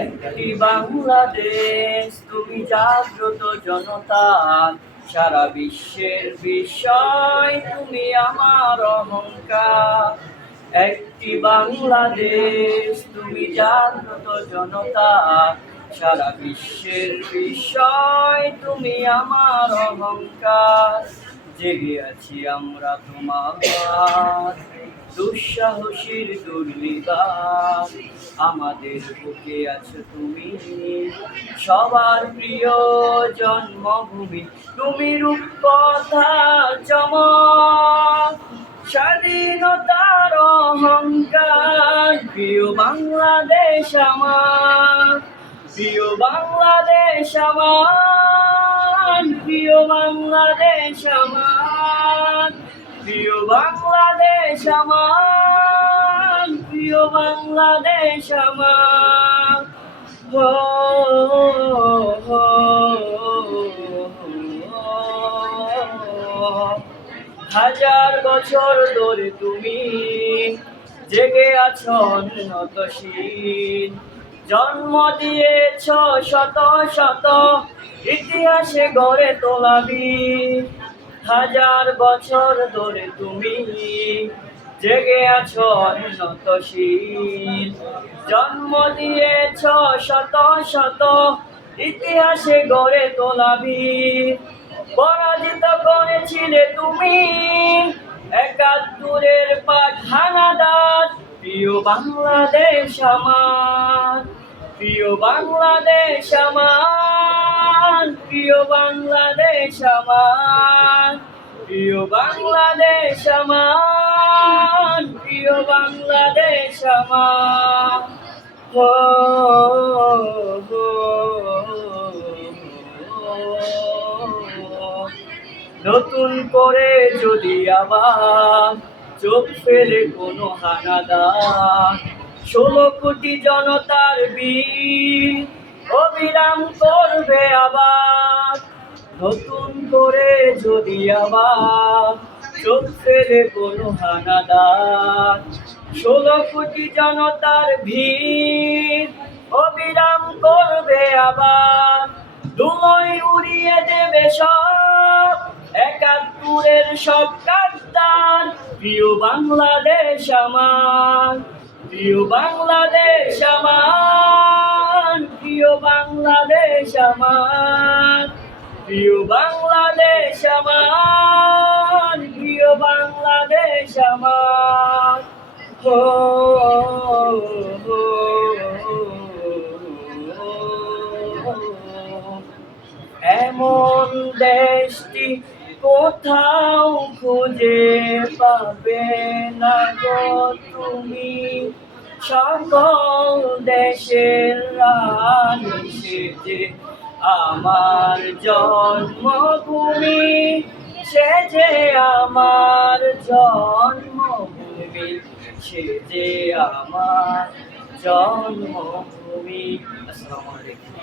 একটি বাংলাদেশ, তুমি জাগ্রত জনতা, সারা বিশ্বের বিষয়, তুমি আমার অহংকার। একটি বাংলাদেশ, তুমি জাগ্রত জনতা, সারা বিশ্বের বিষয়, তুমি আমার অহংকার। জেগে আছি আমরা তোমার দুঃসাহসীর দুর্বিপাক, আমাদের বুকে আছো তুমি, সবার প্রিয় জন্মভূমি। তুমি রূপকথার চমক, স্বাধীনতার অহংকার। প্রিয় বাংলাদেশ আমার, প্রিয় বাংলাদেশ আমার, প্রিয় বাংলাদেশ আমার, প্রিয় বাংলাদেশ আমার, প্রিয় বাংলাদেশ আমার। হো হো হাজার বছর ধরে তুমি জেগে আছো অন্যতশীল, জন্ম দিয়েছ শত শত ইতিহাসে গড়ে তোলা বীর। হাজার বছর ধরে তুমি জেগে আছো অন্যতশীল, জন্ম দিয়েছ শত শত ইতিহাসে গড়ে তোলা বীর। পরাজিত করেছিলে তুমি একাত্তরের পাঠানাদার। প্রিয় বাংলাদেশ আমার, প্রিয় বাংলাদেশ আমার, প্রিয় বাংলাদেশ আমার, প্রিয় বাংলাদেশ আমার, প্রিয় বাংলাদেশ আমার। হো হো নতুন করে যদি আবার চোখ ফেলে কোনো হানাদার, 16 কোটি জনতার বীর অবিরাম করবে আবার। নতুন করে যদি আবার চোখ ফেলে কোনো হানাদার, 16 কোটি জনতার ভিড় অবিরাম করবে আবার। ধুলোয় উড়িয়ে দেবে সব একাত্তরের সব কাদ্দার। প্রিয় বাংলাদেশ আমার, প্রিয় বাংলাদেশ আমার, প্রিয় বাংলাদেশ আমার, প্রিয় বাংলাদেশ আমার, প্রিয় বাংলাদেশ আমার। হো হো এমন দেশটি কোথাও খুঁজে পাবে না গো তুমি, সকল দেশের রানী সেজে আমার জন্মভূমি, সে যে আমার জন্মভূমি, সে যে আমার জন্মভূমি। আসসালামু আলাইকুম।